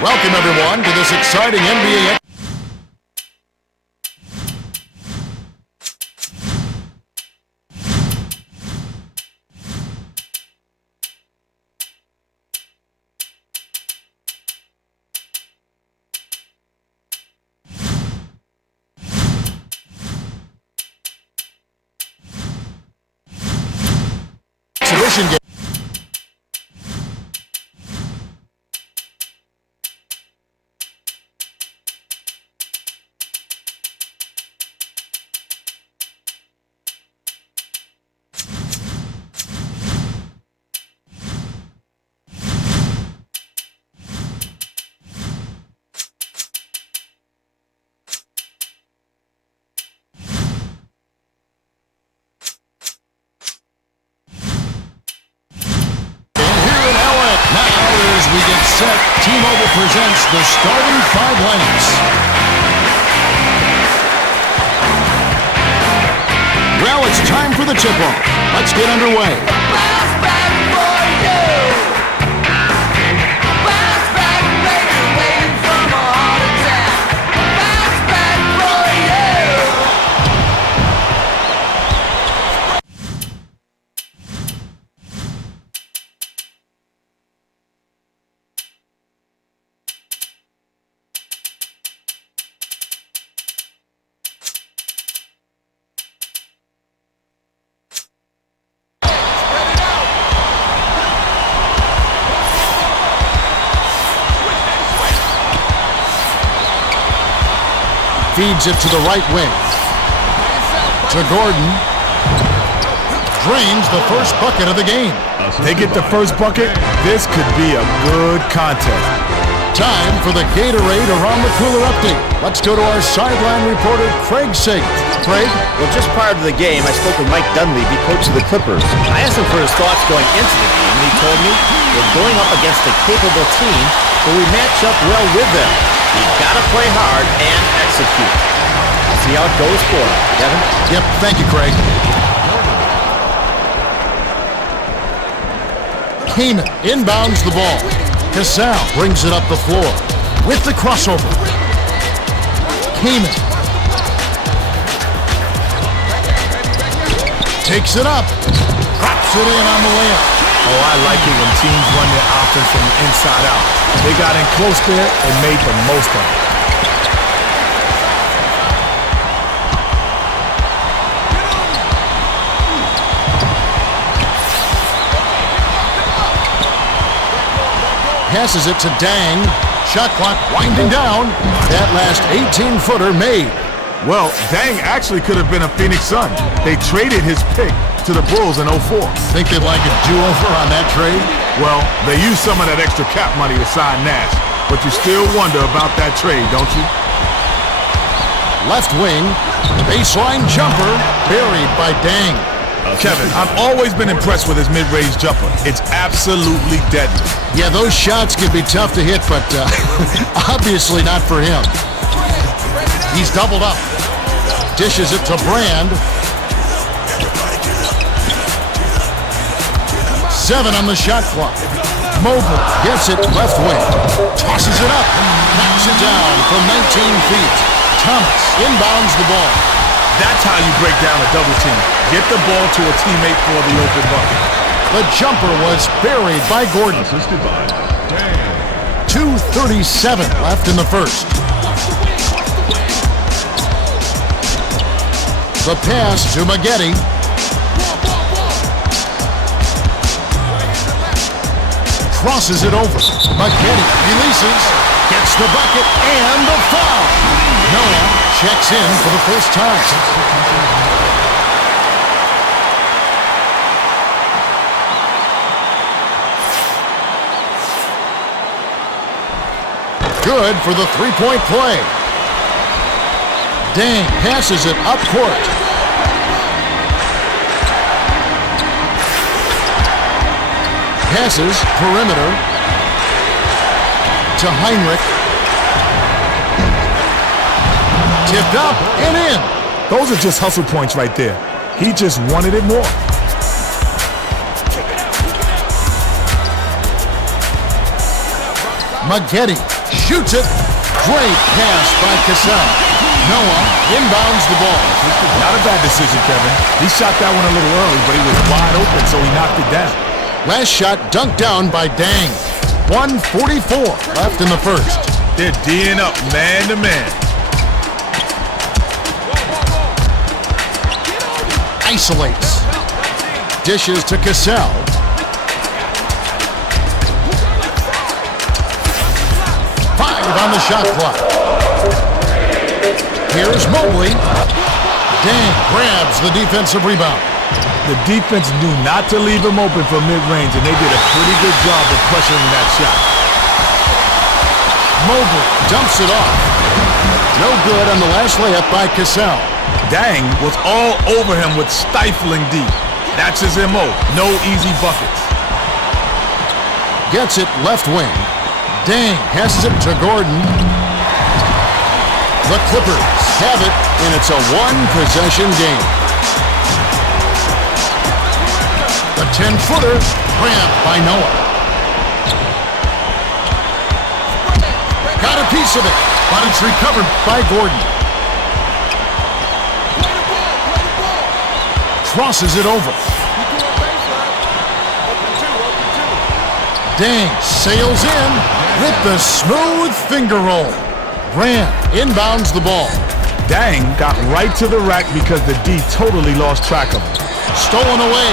Welcome, everyone, to this exciting NBA. Exhibition game. We get set. T-Mobile presents the starting 5 lineups. Well, it's time for the tip-off. Let's get underway. Bounce back for you. Bounce back, baby, waiting from a heart attack. Bounce back for you. Feeds it to the right wing. To Gordon. Drains the first bucket of the game. They get the first bucket. This could be a good contest. Time for the Gatorade Around the Cooler update. Let's go to our sideline reporter, Craig Sager. Craig? Well, just prior to the game, I spoke with Mike Dunleavy, coach of the Clippers. I asked him for his thoughts going into the game, and he told me we're going up against a capable team, but we match up well with them. We've got to play hard and execute. See how it goes for him. Kevin? Yep, thank you, Craig. Kaman inbounds the ball. Casal brings it up the floor with the crossover. Kaman takes it up. Drops it in on the layup. Oh, I like it when teams run their offense from the inside out. They got in close there and made the most of it. Passes it to Dang. Shot clock winding down. That last 18-footer made. Well, Dang actually could have been a Phoenix Sun. They traded his pick to the Bulls in 04. Think they'd like a do-over on that trade? Well, they used some of that extra cap money to sign Nash. But you still wonder about that trade, don't you? Left wing. Baseline jumper. Buried by Dang. Kevin, I've always been impressed with his mid-range jumper. It's absolutely deadly. Yeah, those shots can be tough to hit, but obviously not for him. He's doubled up. Dishes it to Brand. 7 on the shot clock. Mobley gets it left wing. Tosses it up. Knocks it down from 19 feet. Thomas inbounds the ball. That's how you break down a double team. Get the ball to a teammate for the open bucket. The jumper was buried by Gordon. 2:37 left in the first. The pass to Maggette. Crosses it over. Maggette releases, gets the bucket, and the foul. Noah checks in for the first time. Good for the three-point play. Dang passes it up court. Passes perimeter to Heinrich. Tipped up and in. Those are just hustle points right there. He just wanted it more. Maggette shoots it. Great pass by Cassell. Noah inbounds the ball. Not a bad decision, Kevin. He shot that one a little early, but he was wide open, so he knocked it down. Last shot dunked down by Dang. 1:44 left in the first. They're D'ing up man to man. Isolates. Dishes to Cassell. On the shot clock. Here's Mobley. Dang grabs the defensive rebound. The defense knew not to leave him open from mid-range, and they did a pretty good job of pressuring that shot. Mobley dumps it off. No good on the last layup by Cassell. Dang was all over him with stifling D. That's his MO. No easy buckets. Gets it left wing. Dang passes it to Gordon. The Clippers have it, and it's a one-possession game. The 10-footer grabbed by Noah. Got a piece of it, but it's recovered by Gordon. Crosses it over. Dang sails in with the smooth finger roll. Grant inbounds the ball. Dang got right to the rack because the D totally lost track of him. Stolen away.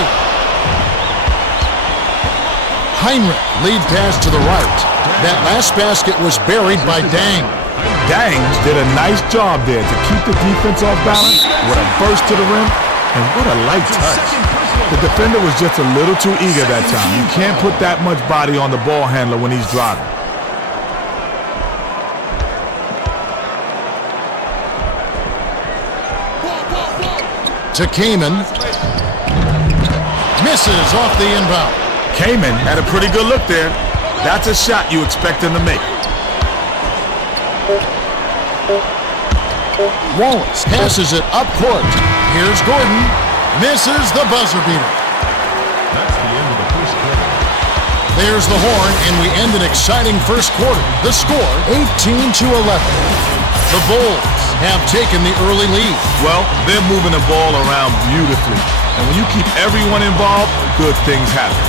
Heinrich lead pass to the right. That last basket was buried by Dang. Dang did a nice job there to keep the defense off balance with a burst to the rim, and what a light touch. The defender was just a little too eager that time. You can't put that much body on the ball handler when he's driving. To Kaman. Misses off the inbound. Kaman had a pretty good look there. That's a shot you expect him to make. Wallace passes it up court. Here's Gordon. Misses the buzzer beater. That's the end of the first quarter. There's the horn, and we end an exciting first quarter. The score, 18-11. The Bulls have taken the early lead. Well, they're moving the ball around beautifully. And when you keep everyone involved, good things happen.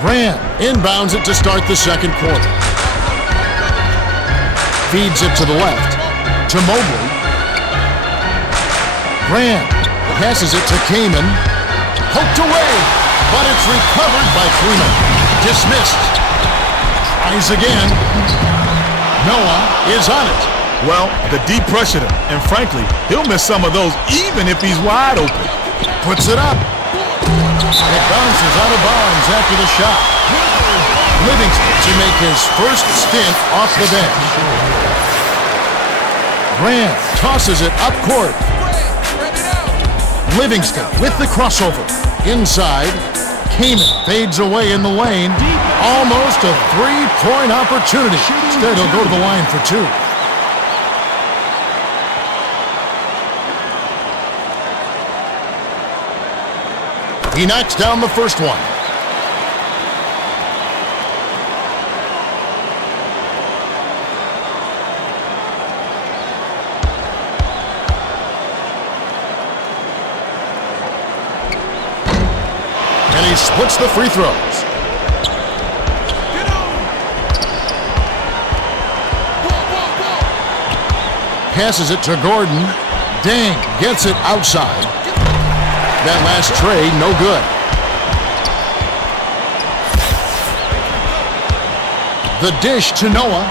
Grant inbounds it to start the second quarter. Feeds it to the left, to Mobley. Grant passes it to Kaman. Poked away, but it's recovered by Freeman. Dismissed. Tries again. Noah is on it. Well, the D pressured him, and frankly, he'll miss some of those even if he's wide open. Puts it up. It bounces out of bounds after the shot. Livingston to make his first stint off the bench. Grant tosses it up court. Livingston with the crossover. Inside, Kaman fades away in the lane. Almost a three-point opportunity. Instead, he'll go to the line for two. He knocks down the first one. And he splits the free throws. Passes it to Gordon. Dang gets it outside. That last trade, no good. The dish to Noah.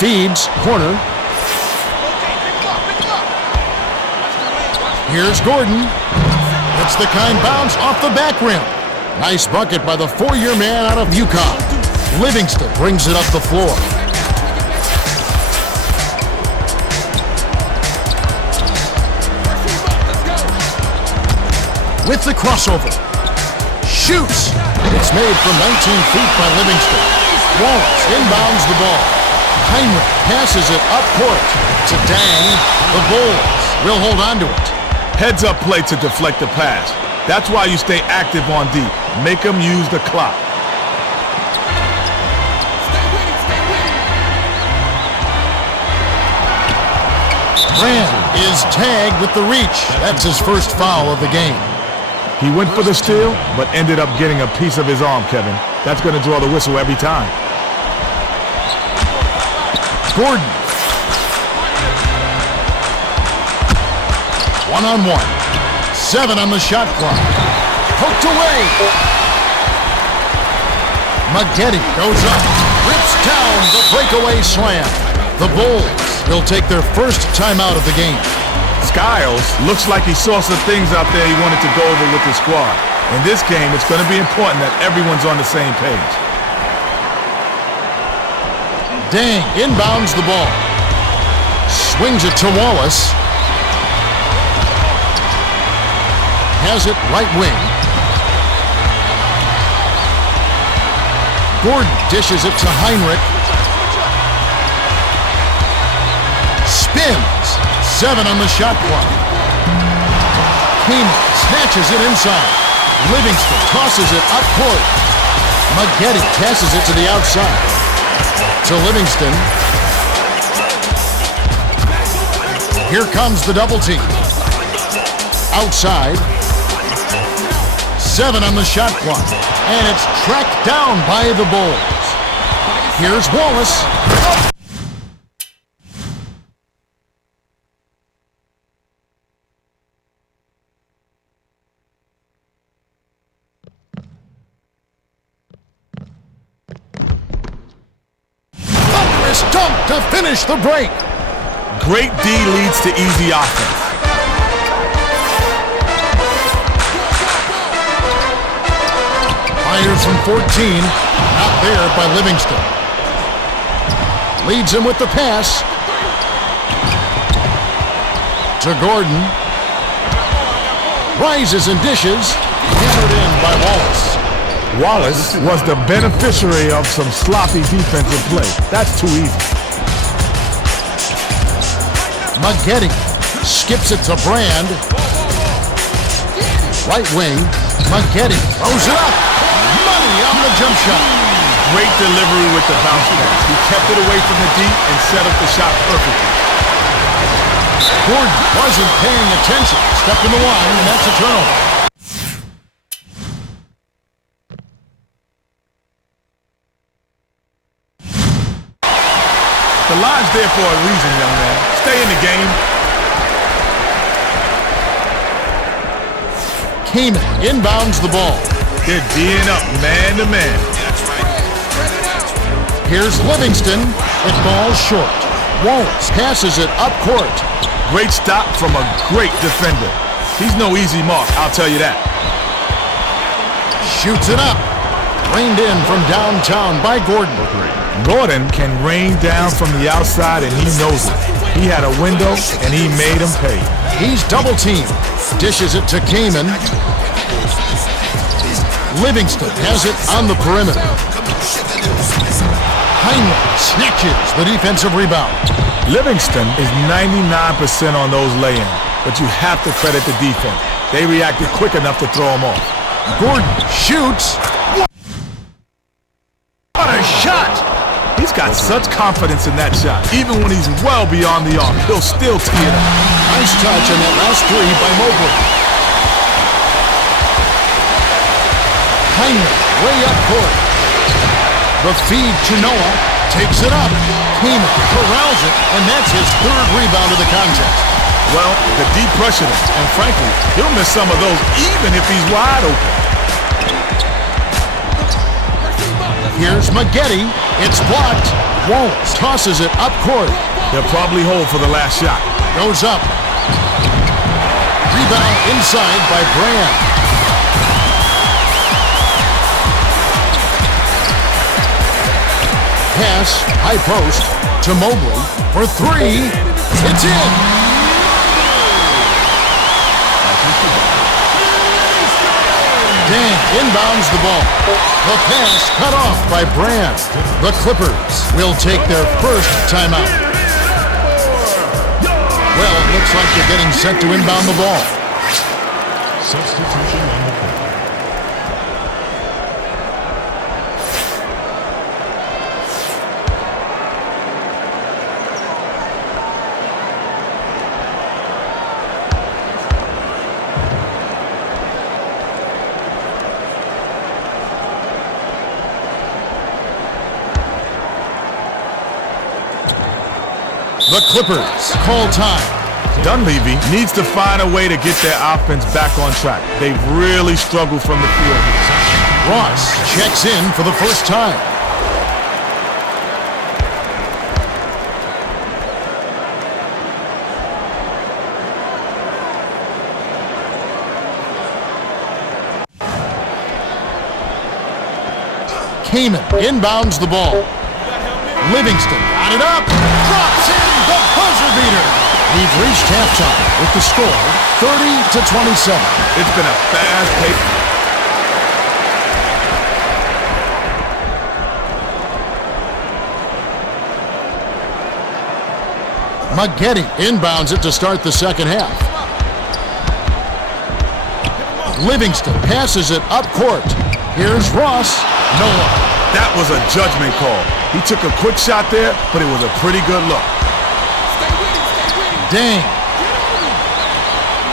Feeds, corner. Here's Gordon. It's the kind bounce off the back rim. Nice bucket by the four-year man out of UConn. Livingston brings it up the floor. With the crossover. Shoots. It's made from 19 feet by Livingston. Wallace inbounds the ball. Heinrich passes it up court to Dang. The Bulls will hold on to it. Heads-up play to deflect the pass. That's why you stay active on deep. Make them use the clock. Brand is tagged with the reach. That's his first foul of the game. He went for the steal, but ended up getting a piece of his arm, Kevin. That's going to draw the whistle every time. Gordon. One-on-one. 7 on the shot clock. Poked away. Maggette goes up. Rips down the breakaway slam. The Bulls will take their first timeout of the game. Skiles looks like he saw some things out there he wanted to go over with his squad. In this game, it's going to be important that everyone's on the same page. Dang inbounds the ball. Swings it to Wallace. Has it right wing. Gordon dishes it to Heinrich. Spins. 7 on the shot clock. Keenan snatches it inside. Livingston tosses it up court. Maggette passes it to the outside. To Livingston. Here comes the double team. Outside. 7 on the shot clock. And it's tracked down by the Bulls. Here's Wallace. Dunk to finish the break. Great D leads to easy offense. Fires from 14. Not there by Livingston. Leads him with the pass. To Gordon. Rises and dishes. Hammered in by Wallace. Wallace was the beneficiary of some sloppy defensive play. That's too easy. Maggette skips it to Brand. Right wing. Maggette throws it up. Money on the jump shot. Great delivery with the bounce pass. He kept it away from the deep and set up the shot perfectly. Gordon wasn't paying attention. Stepped in the line, and that's a turnover. The line's there for a reason, young man. Stay in the game. Keenan inbounds the ball. They're D'ing up man to man. Here's Livingston. It falls short. Wallace passes it up court. Great stop from a great defender. He's no easy mark, I'll tell you that. Shoots it up. Rained in from downtown by Gordon. Gordon can rain down from the outside, and he knows it. He had a window, and he made him pay. He's double-teamed. Dishes it to Kamen. Livingston has it on the perimeter. Heinrich snatches the defensive rebound. Livingston is 99% on those lay-ins, but you have to credit the defense. They reacted quick enough to throw him off. Gordon shoots. What a shot! He's got such confidence in that shot. Even when he's well beyond the arc, he'll still tee it up. Nice touch on that last 3 by Mobley. Heinrich way up court. The feed to Noah. Takes it up. Kamen corrals it, and that's his 3rd rebound of the contest. Well, the deep pressure, and frankly, he'll miss some of those even if he's wide open. Here's Maggette. It's blocked. Wallace tosses it up court. They'll probably hold for the last shot. Goes up. Rebound inside by Brand. Pass, high post, to Mobley for 3. It's in. Dan inbounds the ball. The pass cut off by Brand. The Clippers will take their first timeout. Well, it looks Looks like they're getting set to inbound the ball. Substitution on the field. The Clippers call time. Dunleavy needs to find a way to get their offense back on track. They've really struggled from the field. Ross checks in for the first time. Kamen inbounds the ball. Livingston got it up. Drops in the buzzer beater. We've reached halftime with the score 30-27. It's been a fast pace. Maggette inbounds it to start the second half. Livingston passes it up court. Here's Ross. Noah. That was a judgment call. He took a quick shot there, but it was a pretty good look. Dang.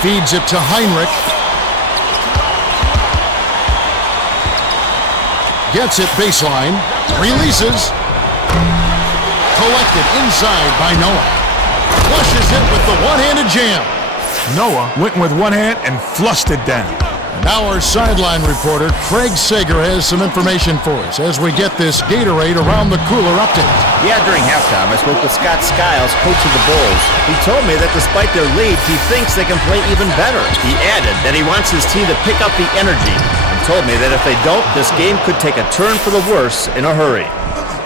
Feeds it to Heinrich. Gets it baseline. Releases. Collected inside by Noah. Flushes it with the one-handed jam. Noah went with one hand and flushed it down. Now our sideline reporter, Craig Sager, has some information for us as we get this Gatorade around the cooler update. Yeah, during halftime, I spoke with Scott Skiles, coach of the Bulls. He told me that despite their lead, he thinks they can play even better. He added that he wants his team to pick up the energy and told me that if they don't, this game could take a turn for the worse in a hurry.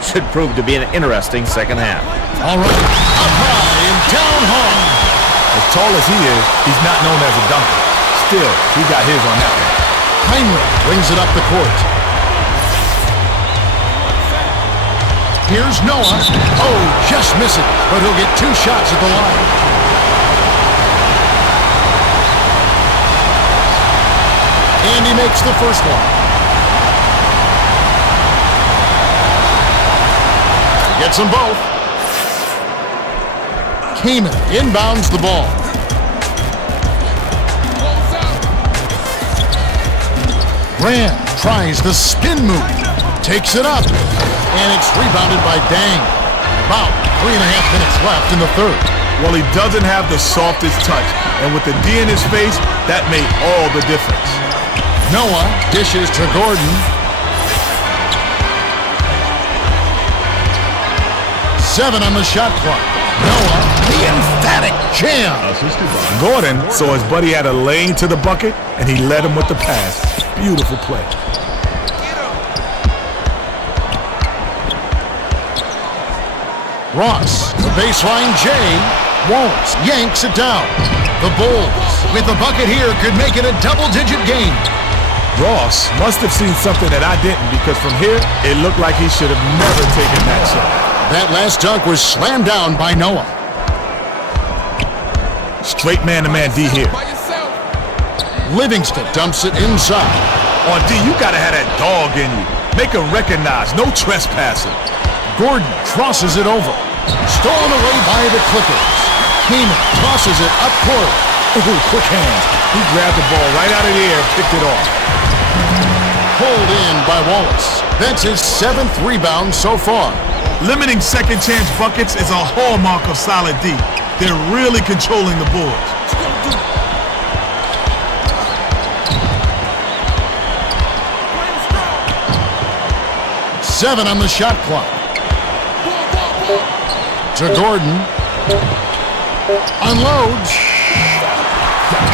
Should prove to be an interesting second half. All right, up high and down hard. As tall as he is, he's not known as a dunker. Still, he got his on that one. Heinrich brings it up the court. Here's Noah. Oh, just missing, but he'll get two shots at the line. And he makes the first one. Gets them both. Kamen inbounds the ball. Rand tries the spin move, takes it up, and it's rebounded by Dang. About 3.5 minutes left in the third. Well, he doesn't have the softest touch, and with the D in his face, that made all the difference. Noah dishes to Gordon. 7 on the shot clock. Noah, the emphatic jam. Assisted by Gordon saw his buddy had a lane to the bucket, and he led him with the pass. Beautiful play. Ross, the baseline J. Won't, yanks it down. The Bulls, with the bucket here, could make it a double-digit game. Ross must have seen something that I didn't, because from here, it looked like he should have never taken that shot. That last dunk was slammed down by Noah. Straight man-to-man D here. Livingston dumps it inside. On D, you gotta have that dog in you. Make him recognize, no trespassing. Gordon crosses it over. Stolen away by the Clippers. Kamen tosses it up court. Ooh, quick hands. He grabbed the ball right out of the air and picked it off. Pulled in by Wallace. That's his 7th rebound so far. Limiting second chance buckets is a hallmark of solid D. They're really controlling the boards. Seven on the shot clock. To Gordon. Unloads.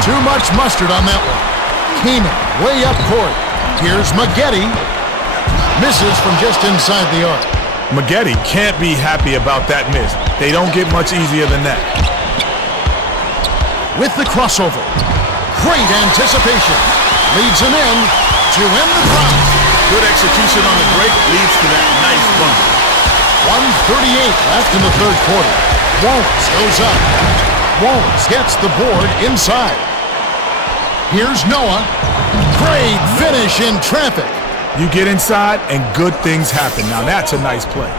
Too much mustard on that one. Kamen way up court. Here's Maggette. Misses from just inside the arc. Maggette can't be happy about that miss. They don't get much easier than that. With the crossover. Great anticipation. Leads him in to end the drive. Good execution on the break leads to that nice bump. 1:38 left in the third quarter. Wallace goes up. Wallace gets the board inside. Here's Noah. Great finish in traffic. You get inside and good things happen. Now that's a nice play.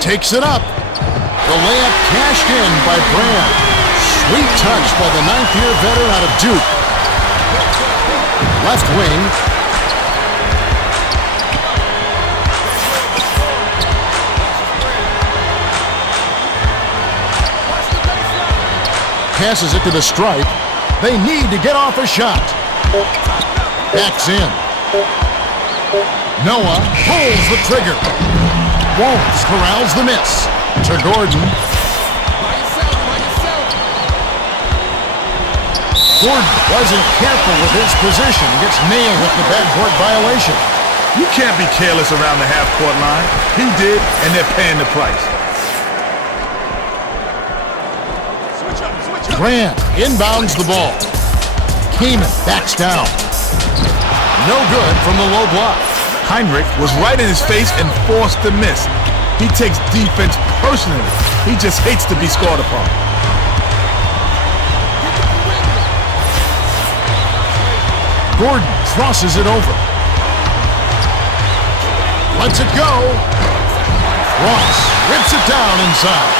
Takes it up. The layup cashed in by Brand. Sweet touch by the 9th-year veteran out of Duke. Left wing. Passes it to the stripe. They need to get off a shot. Backs in. Noah pulls the trigger. Wallace corrals the miss. To Gordon. Gordon wasn't careful with his position. Gets nailed with the backcourt violation. You can't be careless around the half-court line. He did, and they're paying the price. Grant inbounds the ball. Kamen backs down. No good from the low block. Heinrich was right in his face and forced the miss. He takes defense personally. He just hates to be scored upon. Gordon crosses it over. Lets it go. Ross rips it down inside.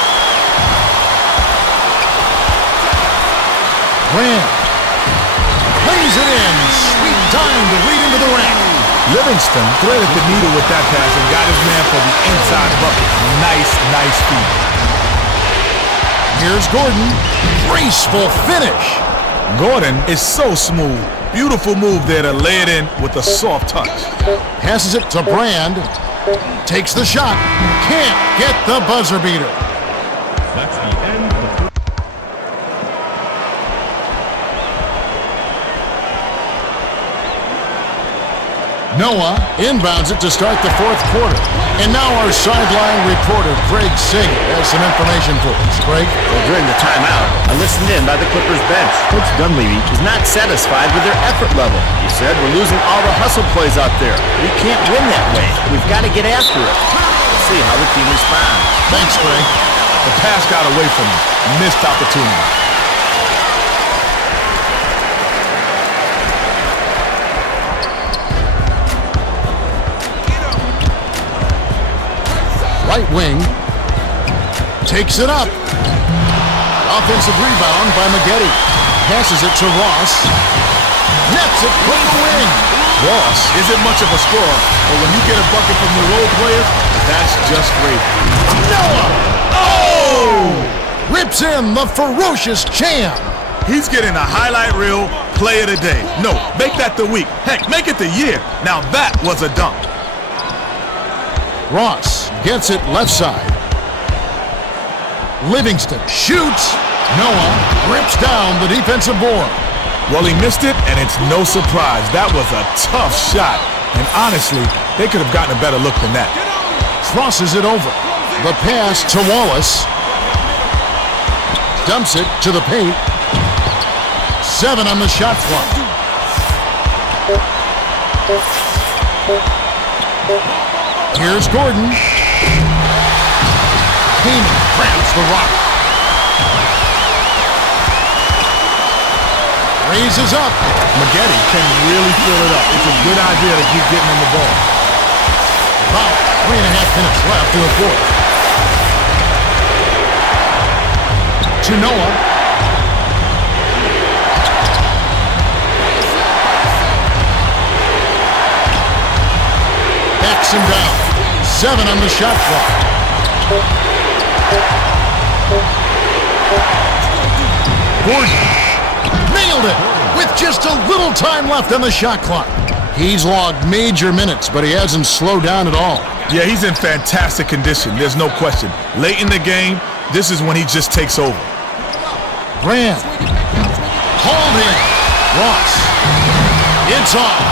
Grant lays it in. Sweet time to lead into the rack. Livingston threaded the needle with that pass and got his man for the inside bucket. Nice feed. Here's Gordon. Graceful finish. Gordon is so smooth. Beautiful move there to lay it in with a soft touch. Passes it to Brand. Takes the shot. Can't get the buzzer beater. That's the end of the Noah inbounds it to start the 4th quarter. And now our sideline reporter, Greg Sager, has some information for us. Greg? Well, during the timeout, I listened in by the Clippers bench. Coach Dunleavy is not satisfied with their effort level. He said, we're losing all the hustle plays out there. We can't win that way. We've got to get after it. We'll see how the team responds. Thanks, Greg. The pass got away from him. Missed opportunity. Right wing. Takes it up. Offensive rebound by Maggette. Passes it to Ross. Nets it from the wing. Ross isn't much of a scorer, but when you get a bucket from the role players, that's just great. Noah! Oh! Rips in the ferocious champ. He's getting a highlight reel play of the day. No, make that the week. Heck, make it the year. Now that was a dunk. Ross gets it left side. Livingston shoots. Noah rips down the defensive board. Well, he missed it, and it's no surprise. That was a tough shot. And honestly, they could have gotten a better look than that. Crosses it over. The pass to Wallace. Dumps it to the paint. 7 on the shot clock. Here's Gordon. Kamen grabs the rock. Raises up. Maggette can really fill it up. It's a good idea to keep getting him the ball. About 3.5 minutes left in the fourth. To Noah. Backs him down. 7 on the shot clock. Gordon nailed it with just a little time left on the shot clock. He's logged major minutes, but he hasn't slowed down at all. Yeah, he's in fantastic condition. There's no question. Late in the game, this is when he just takes over. Grant. Hauled in. Ross. It's on.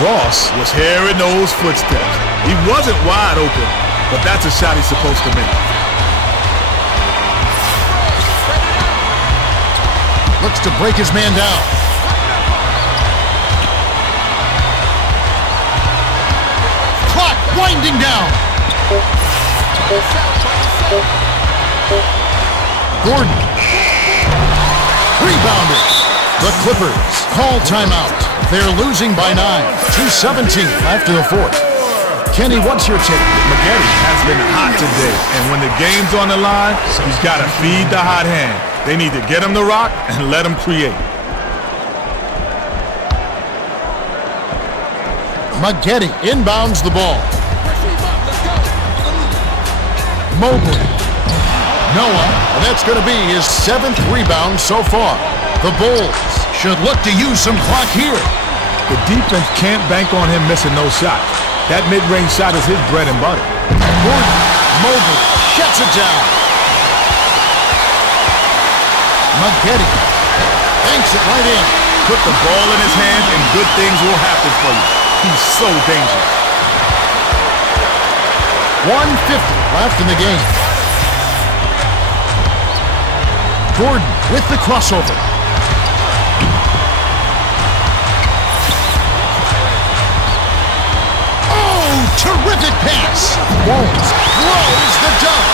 Ross was hearing those footsteps. He wasn't wide open, but that's a shot he's supposed to make. Looks to break his man down. Clock winding down. Gordon. Rebounded. The Clippers call timeout. They're losing by 9. 2:17 after the fourth. Kenny, what's your take? Maggette has been hot today, and when the game's on the line, he's got to feed the hot hand. They need to get him the rock and let him create. Maggette inbounds the ball. Mobley. Noah, that's going to be his 7th rebound so far. The Bulls should look to use some clock here. The defense can't bank on him missing no shot. That mid-range shot is his bread and butter. Gordon, Mobley shuts it down. Maggette banks it right in. Put the ball in his hand and good things will happen for you. He's so dangerous. 1:50 left in the game. Gordon with the crossover. Oh, terrific pass. Wallace throws the dunk.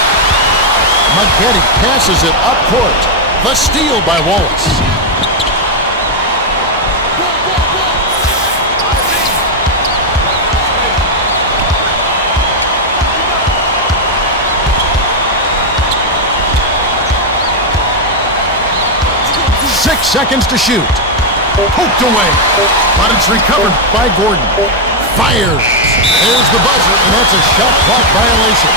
Maggette passes it up court. The steal by Wallace. Seconds to shoot. Poked away, but it's recovered by Gordon. Fires. There's the buzzer, and that's a shot clock violation.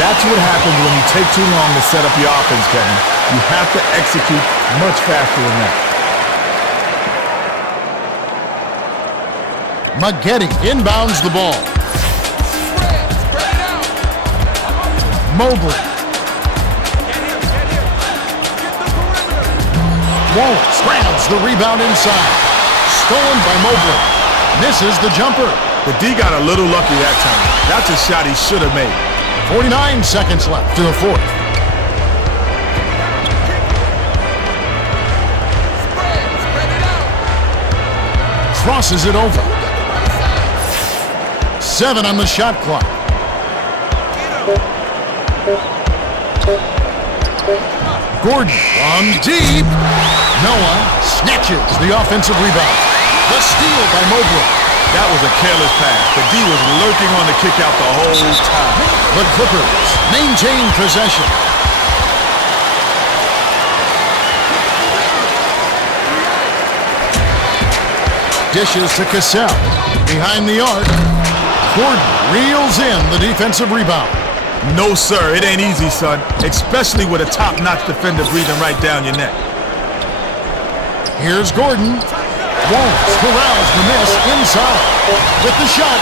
That's what happens when you take too long to set up your offense, Kevin. You have to execute much faster than that. Maggette inbounds the ball. Mobley. Wallace grabs the rebound inside. Stolen by Mobley. Misses the jumper. The D got a little lucky that time. That's a shot he should have made. 49 seconds left to the fourth. Crosses it over. 7 on the shot clock. Gordon from deep. Noah snatches the offensive rebound. The steal by Mobley. That was a careless pass. The D was lurking on the kick out the whole time. The Clippers maintain possession. Dishes to Cassell. Behind the arc. Gordon reels in the defensive rebound. No, sir. It ain't easy, son. Especially with a top-notch defender breathing right down your neck. Here's Gordon. Wallace corrals the miss inside with the shot.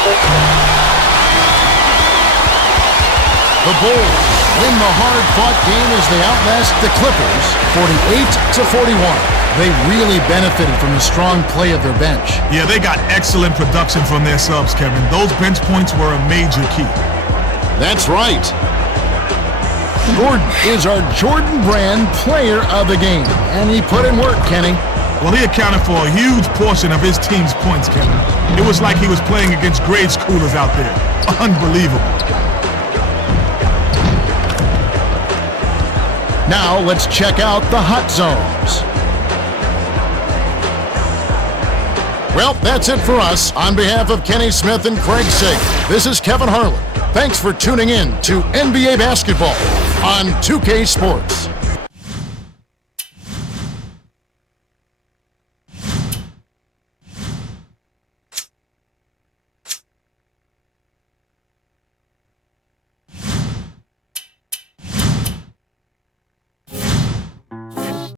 The Bulls win the hard-fought game as they outlast the Clippers 48-41. They really benefited from the strong play of their bench. Yeah, they got excellent production from their subs, Kevin. Those bench points were a major key. That's right. Gordon is our Jordan Brand player of the game, and he put in work, Kenny. Well, he accounted for a huge portion of his team's points, Kevin. It was like he was playing against grade schoolers out there. Unbelievable. Now let's check out the hot zones. Well, that's it for us. On behalf of Kenny Smith and Craig Sager, this is Kevin Harlan. Thanks for tuning in to NBA Basketball on 2K Sports.